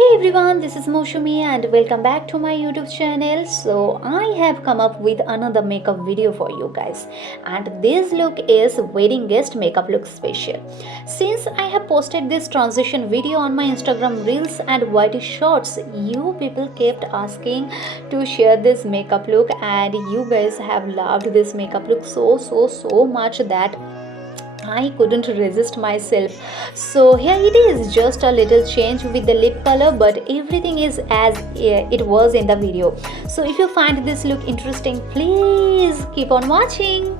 Hey everyone, this is Mousumi and welcome back to my YouTube channel. So I have come up with another makeup video for you guys, and this look is wedding guest makeup look special. Since I have posted this transition video on my Instagram reels and YT shorts, you people kept asking to share this makeup look, and you guys have loved this makeup look so much that I couldn't resist myself. So here it is, just a little change with the lip color, but everything is as it was in the video. So if you find this look interesting, please keep on watching.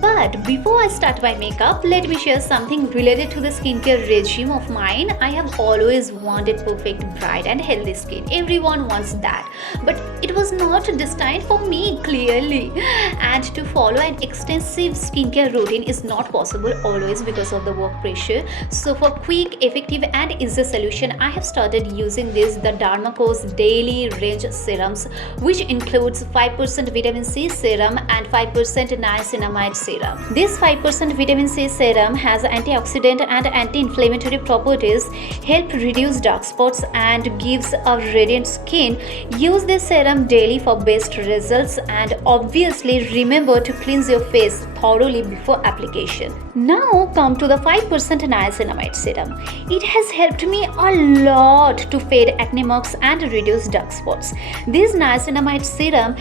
But before I start my makeup, let me share something related to the skincare regime of mine. I have always wanted perfect, bright and healthy skin. Everyone wants that. But it was not destined for me, clearly. And to follow an extensive skincare routine is not possible always because of the work pressure. So for quick, effective and easy solution, I have started using the Dermaco's Daily Range Serums, which includes 5% Vitamin C Serum and 5% Niacinamide Serum. This 5% Vitamin C serum has antioxidant and anti-inflammatory properties, help reduce dark spots and gives a radiant skin. Use this serum daily for best results, and obviously remember to cleanse your face thoroughly before application. Now come to the 5% Niacinamide Serum. It has helped me a lot to fade acne marks and reduce dark spots. This Niacinamide Serum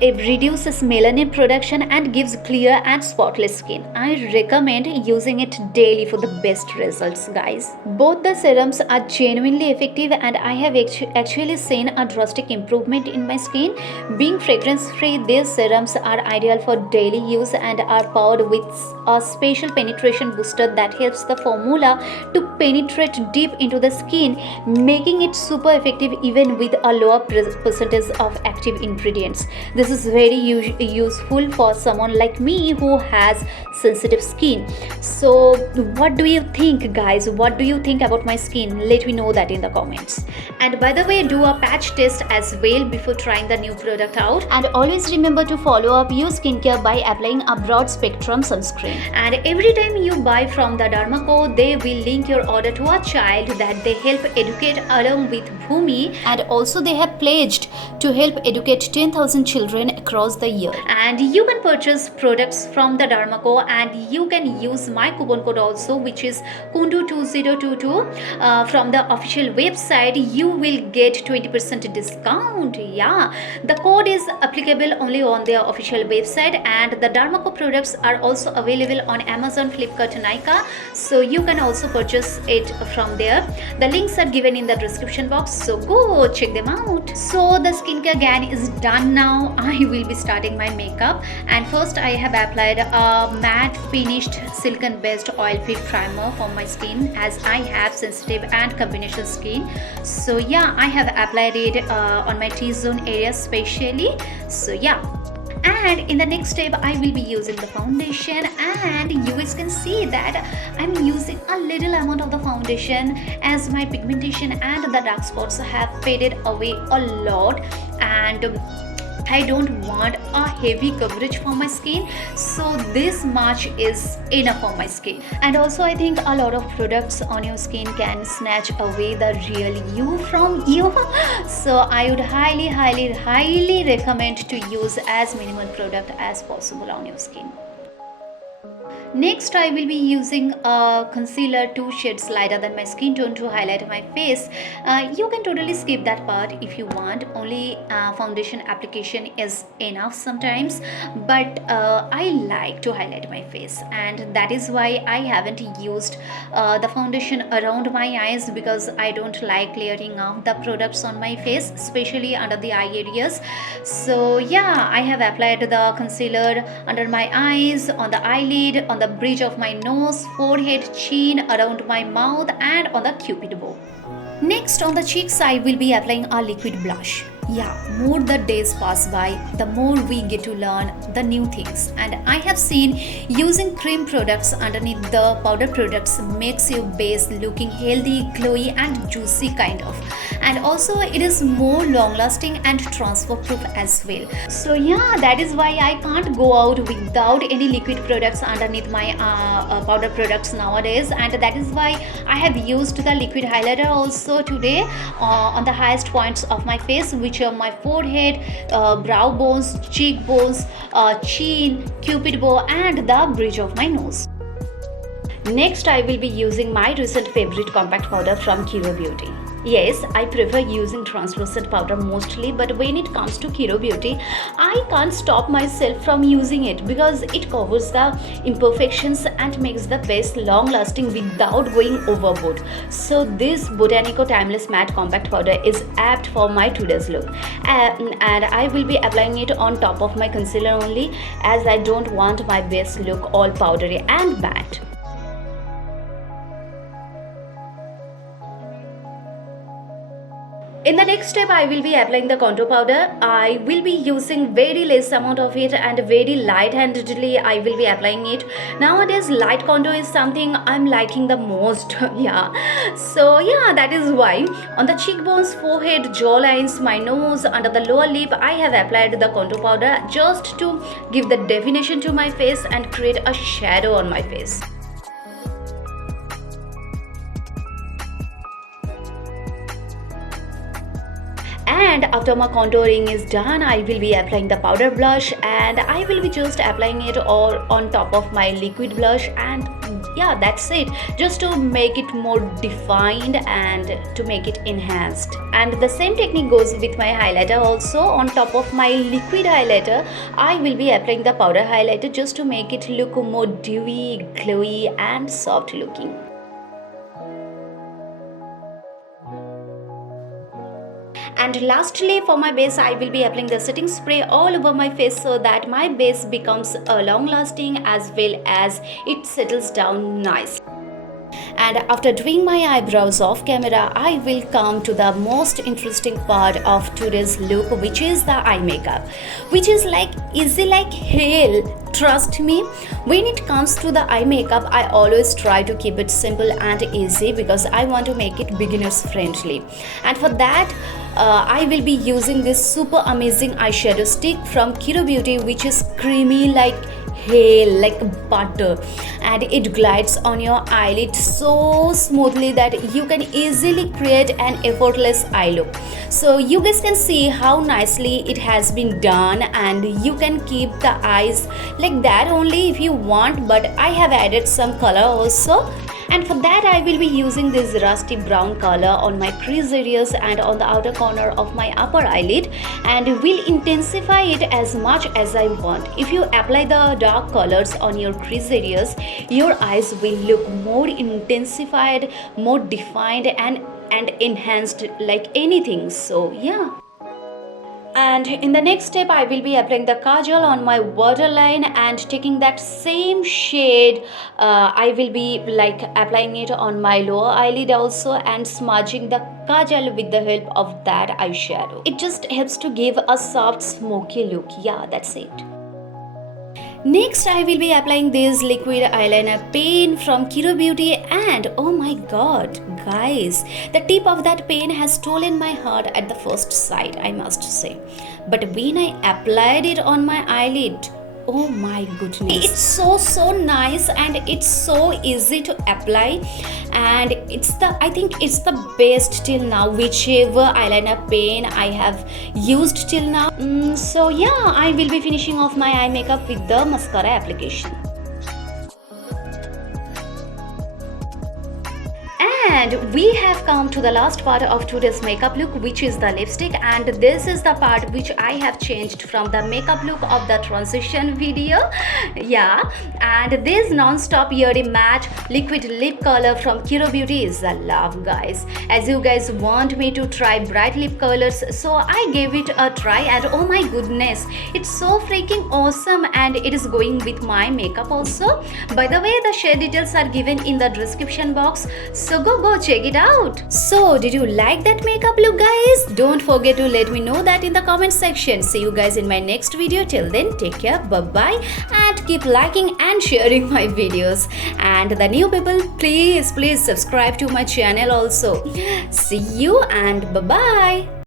it reduces melanin production and gives clear and spotless skin. I recommend using it daily for the best results, guys. Both the serums are genuinely effective, and I have actually seen a drastic improvement in my skin. Being fragrance free, these serums are ideal for daily use and are powered with a special penetration booster that helps the formula to penetrate deep into the skin, making it super effective even with a lower percentage of active ingredients. This is very useful for someone like me who has sensitive skin. So what do you think, guys? What do you think about my skin? Let me know that in the comments. And by the way, do a patch test as well before trying the new product out. And always remember to follow up your skincare by applying a broad spectrum sunscreen. And every time you buy from the Dermaco, they will link your order to a child that they help educate along with Bhumi, and also they have pledged to help educate 10,000 children across the year. And you can purchase products from the Dermaco, and you can use my coupon code also, which is Kundu2022 from the official website. You will get 20% discount. Yeah, the code is applicable only on their official website, and the Dermaco products are also available on Amazon, Flipkart, Nykaa, so you can also purchase it from there. The links are given in the description box, so go check them out. So the skincare gan is done now. I will be starting my makeup, and first I have applied a matte finished silicone based oil free primer for my skin, as I have sensitive and combination skin. So yeah, I have applied it on my T-zone area especially. So yeah, and in the next step I will be using the foundation, and you guys can see that I'm using a little amount of the foundation as my pigmentation and the dark spots have faded away a lot, and I don't want a heavy coverage for my skin, so this much is enough for my skin. And also I think a lot of products on your skin can snatch away the real you from you. So I would highly recommend to use as minimal product as possible on your skin. Next, I will be using a concealer 2 shades lighter than my skin tone to highlight my face. You can totally skip that part if you want. Only foundation application is enough sometimes, but I like to highlight my face, and that is why I haven't used the foundation around my eyes, because I don't like layering out the products on my face, especially under the eye areas. So yeah, I have applied the concealer under my eyes, on the eyelid, on the bridge of my nose, forehead, chin, around my mouth and on the cupid bow. Next, on the cheeks I will be applying a liquid blush. Yeah, more the days pass by, the more we get to learn the new things, and I have seen using cream products underneath the powder products makes your base looking healthy, glowy and juicy kind of. and also it is more long lasting and transfer proof as well. So yeah, that is why I can't go out without any liquid products underneath my powder products nowadays, and that is why I have used the liquid highlighter also today on the highest points of my face, which are my forehead, brow bones, cheekbones, chin, cupid bow, and the bridge of my nose. Next, I will be using my recent favorite compact powder from Kiro Beauty. Yes, I prefer using translucent powder mostly, but when it comes to Kiro Beauty, I can't stop myself from using it because it covers the imperfections and makes the base long lasting without going overboard. So this Botanico Timeless Matte Compact Powder is apt for my today's look, and I will be applying it on top of my concealer only, as I don't want my base look all powdery and matte. In the next step, I will be applying the contour powder. I will be using very less amount of it and very light-handedly I will be applying it. Nowadays, light contour is something I'm liking the most. Yeah. So yeah, that is why on the cheekbones, forehead, jawlines, my nose, under the lower lip, I have applied the contour powder just to give the definition to my face and create a shadow on my face. And after my contouring is done, I will be applying the powder blush, and I will be just applying it all on top of my liquid blush, and yeah, that's it, just to make it more defined and to make it enhanced. And the same technique goes with my highlighter also. On top of my liquid highlighter, I will be applying the powder highlighter just to make it look more dewy, glowy and soft looking. And lastly, for my base, I will be applying the setting spray all over my face so that my base becomes long lasting as well as it settles down nice. And after doing my eyebrows off camera, I will come to the most interesting part of today's look, which is the eye makeup, which is like easy like hell. Trust me, when it comes to the eye makeup, I always try to keep it simple and easy because I want to make it beginners friendly. And for that, I will be using this super amazing eyeshadow stick from Kiro Beauty, which is creamy like hell, like butter, and it glides on your eyelid so smoothly that you can easily create an effortless eye look. So you guys can see how nicely it has been done, and you can keep the eyes like that only if you want, but I have added some color also. And for that, I will be using this rusty brown color on my crease areas and on the outer corner of my upper eyelid, and will intensify it as much as I want. If you apply the dark colors on your crease areas, your eyes will look more intensified, more defined and enhanced like anything. So yeah. And in the next step, I will be applying the kajal on my waterline, and taking that same shade, I will be like applying it on my lower eyelid also, and smudging the kajal with the help of that eyeshadow. It just helps to give a soft smoky look. Yeah, that's it. Next, I will be applying this liquid eyeliner pen from Kiro Beauty, and oh my god, guys, the tip of that pen has stolen my heart at the first sight, I must say. But when I applied it on my eyelid, oh my goodness, it's so nice and it's so easy to apply, and I think it's the best till now, whichever eyeliner pen I have used till now. So yeah, I will be finishing off my eye makeup with the mascara application. And we have come to the last part of today's makeup look, which is the lipstick, and this is the part which I have changed from the makeup look of the transition video. Yeah, and this non-stop Airy matte liquid lip color from Kiro Beauty is a love, guys. As you guys want me to try bright lip colors, so I gave it a try, and oh my goodness, it's so freaking awesome, and it is going with my makeup also. By the way, the shade details are given in the description box, so go Go check it out. So, did you like that makeup look, guys? Don't forget to let me know that in the comment section. See you guys in my next video. Till then, take care, bye-bye, and keep liking and sharing my videos. And the new people, please subscribe to my channel also. See you and bye-bye.